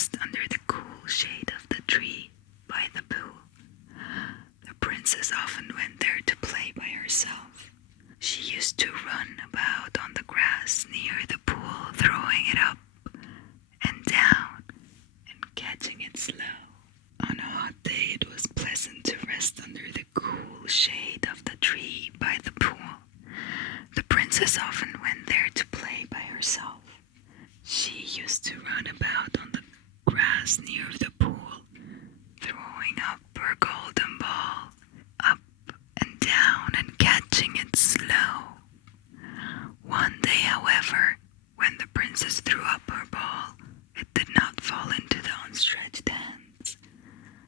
rest under the cool shade of the tree by the pool. The princess often went there to play by herself. She used to run about on the grass near the pool, throwing it up and down and catching it slow. On a hot day, it was pleasant to rest under the cool shade of the tree by the pool. The princess often went there to play by herself. She used to run about on the grass near the pool, throwing up her golden ball, up and down and catching it slow. One day, however, when the princess threw up her ball, it did not fall into the outstretched hands.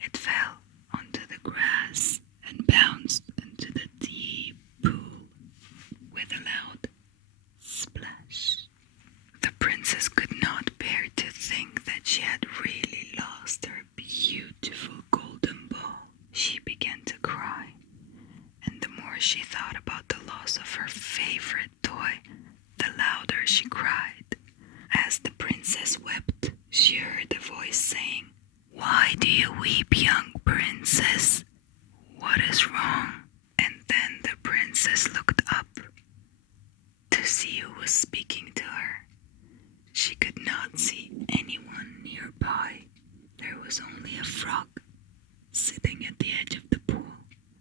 It fell onto the grass and bounced into the deep pool with a loud splash. The princess could not bear to think that she had really lost her beautiful golden ball. She began to cry, and the more she thought about the loss of her favorite toy, the louder she cried. As the princess wept, she heard a voice saying, "Why do you weep, young princess? What is wrong?" And then the princess looked up to see who was speaking to her. She could not see anyone nearby. There was only a frog sitting at the edge of the pool.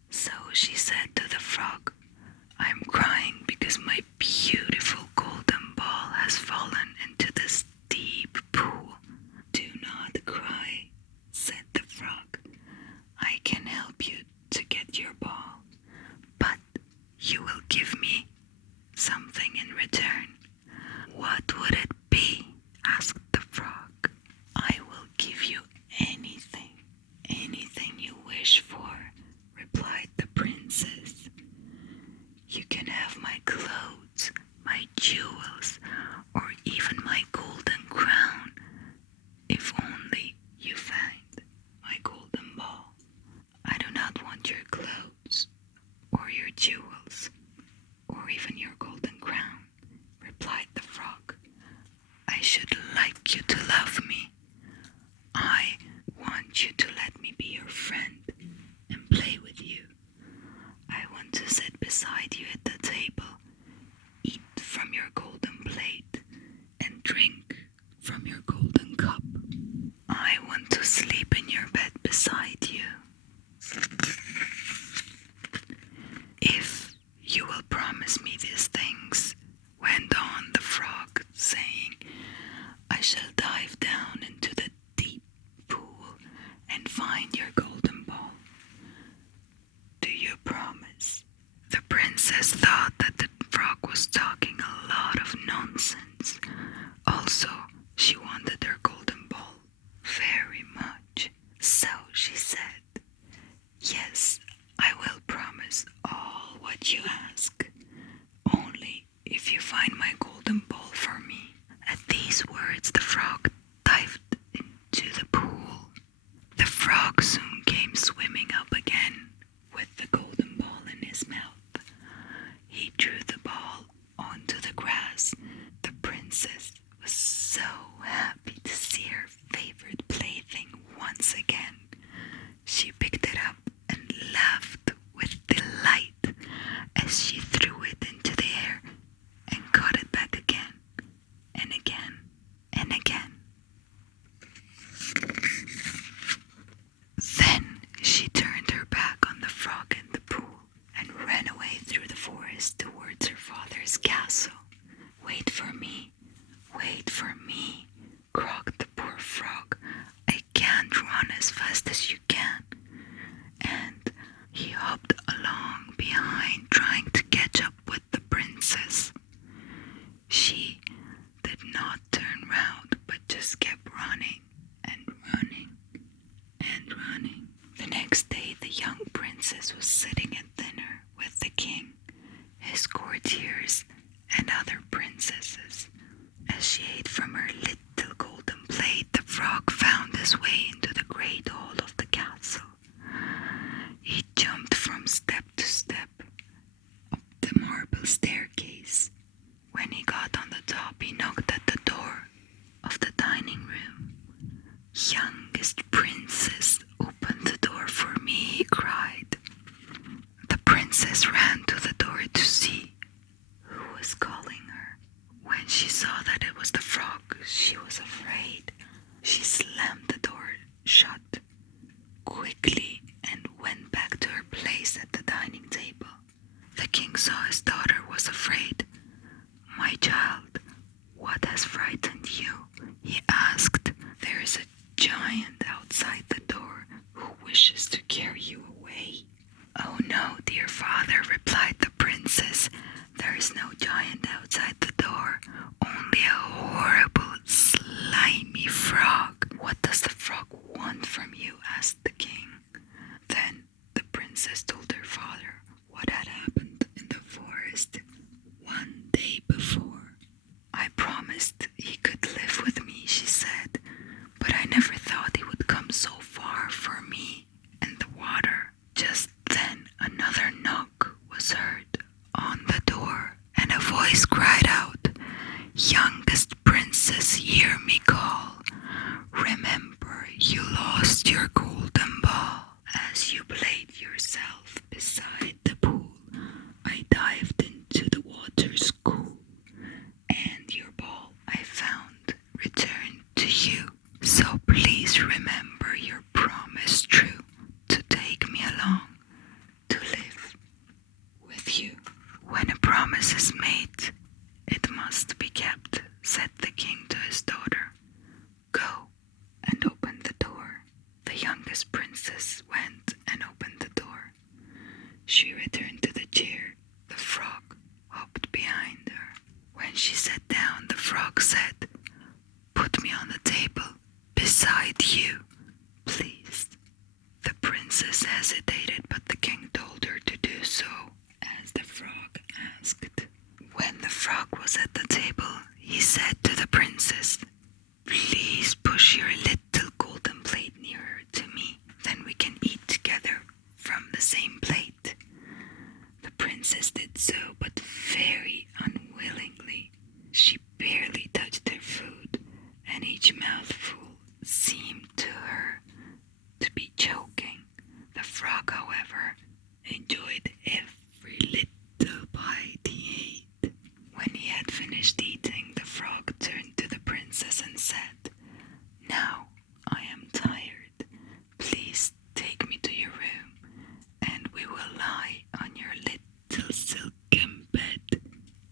So she said to the frog, "I'm crying because my beautiful golden ball has fallen into this deep pool." "Do not cry," said the frog. "I can help you to get your ball, but you will give me something in return." "What would it be?" asked the frog. "I will give you anything you wish for," replied the princess. "You can have my clothes, my jewels, or even my golden crown, if only you find my golden ball." "I do not want your clothes, or your jewels, or even your golden crown," replied the frog. "I should like you to love me. I want you to let me be your friend and play with you. I want to sit beside you at the table, eat from your golden plate, and drink from your golden cup. I want to sleep in your bed beside you. If you will promise me these things," went on the frog, saying, "I shall dive down into the deep pool and find your golden ball. Do you promise?" The princess thought that the frog was talking a lot of nonsense. Also, she wanted her golden ball very much. So she said, "Yes, I will promise all what you ask, only if you find my golden ball for me." At these words, the frog dived into the pool. The frog soon came swimming up again with the golden ball in his mouth. He drew the ball onto the grass. The princess was so happy to see her favorite plaything once again. She picked it up and laughed with delight as she threw it into the air and caught it back again and again and again. Then she turned her back on the frog in the pool and ran away through the forest towards her father's castle. Wait for me, croaked the poor frog. "I can't run as fast as you can." And he hopped along behind, trying to catch up with the princess. She did not turn round, but just kept running and running and running. The next day, the young princess was sitting at dinner with the king, his courtiers, and other princesses. As she ate from her little golden plate, the frog found his way into the great hall of the castle. He jumped from step to step up the marble staircase. When he got on the top, he knocked at the door of the dining room. has frightened you?" he asked. "There is a giant outside the door who wishes to carry you away." "Oh no, dear father," replied the princess. "There is no giant outside the door, only a horrible, slimy frog." "What does the frog want from you?" asked the king. Then the princess told her father what had happened in the forest one day before. "I promised he could live with me," she said, "but I never thought he would come so far for me and the water." Just then another knock was heard on the door, and a voice cried out, "Youngest princess, hear me call. Remember you lost your golden ball. As you played yourself beside the pool, I dived into the water's cool, and your ball I found returned to you. So please remember your promise true, to take me along, to live with you." "When a promise is made, it must be kept," said the king to his daughter. "Go and open the door." The youngest princess went and opened the door. She returned to the chair. The frog hopped behind her. When she sat down, the frog said, "Put me on the table beside you, please." The princess hesitated, but the king told her to do so, as the frog asked. When the frog was at the table, he said to the princess, "Please push your little golden plate nearer to me, then we can eat together from the same plate." The princess did so, but very unwillingly. She barely touched her food, and each mouthful seemed to her to be choking. The frog, however, enjoyed every little bite he ate. When he had finished eating, the frog turned to the princess and said, "Now I am tired. Please take me to your room, and we will lie on your little silken bed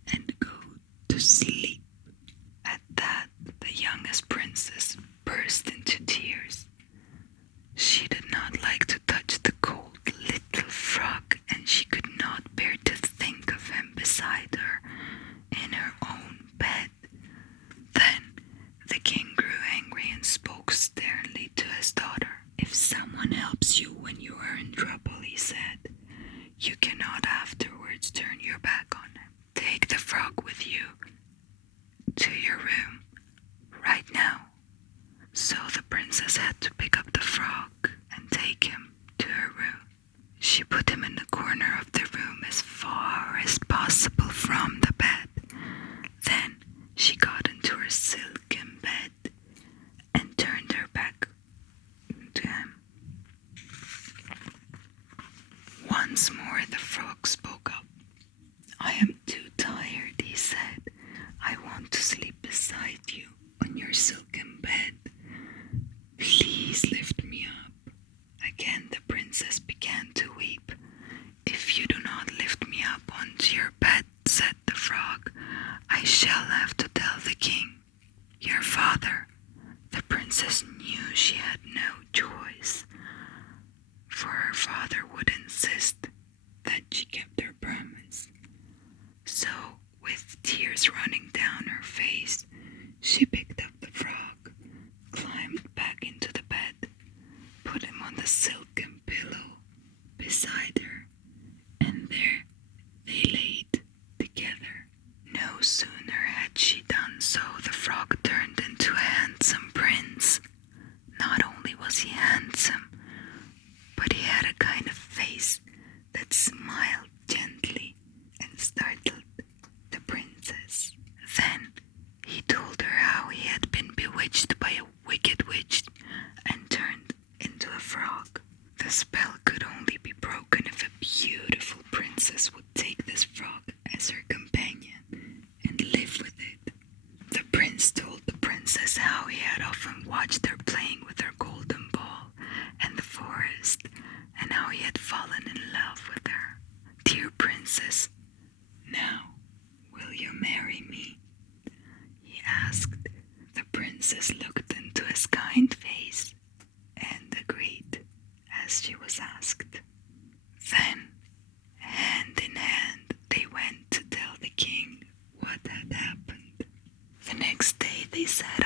and go to sleep." At that, the youngest princess burst into tears. She did not like to touch the cold little frog, and she could not bear to think of him beside her in her own bed. Then the king grew angry and spoke sternly to his daughter. "If someone helps you when you are in trouble," he said, "you cannot afterwards turn your back on him. Take the frog with you to your room right now." So the princess had to pick up the frog and take him to her room. She put him in the corner of the room as far as possible from the bed. Then she got into her silken bed and turned her back to him. Once more the frog spoke up. "I am too tired," he said. "I want to sleep beside you on your silken bed. Please lift me up." Again the princess began to weep. "If you do not lift me up onto your bed," said the frog, "I shall have to tell the king, your father." The princess knew she had no choice, for her father would insist that she kept her promise. So, with tears running down her face, she picked up the frog, climbed back into the bed, put him on the silken pillow beside her, and there they laid together. No sooner had she done so, the frog turned into a handsome prince. Not only was he handsome, but he had a kind of face that smiled gently and startled the princess. Then he told her how he had been bewitched by a wicked witch and turned into a frog. The spell could only be broken if a beautiful princess would take this frog as her companion and live with it. The prince told the princess how he had often watched her playing with her golden ball in the forest, and how he had fallen in love with her. "Dear princess, now will you marry me?" he asked. princess looked into his kind face and agreed as she was asked. Then, hand in hand, they went to tell the king what had happened. The next day they set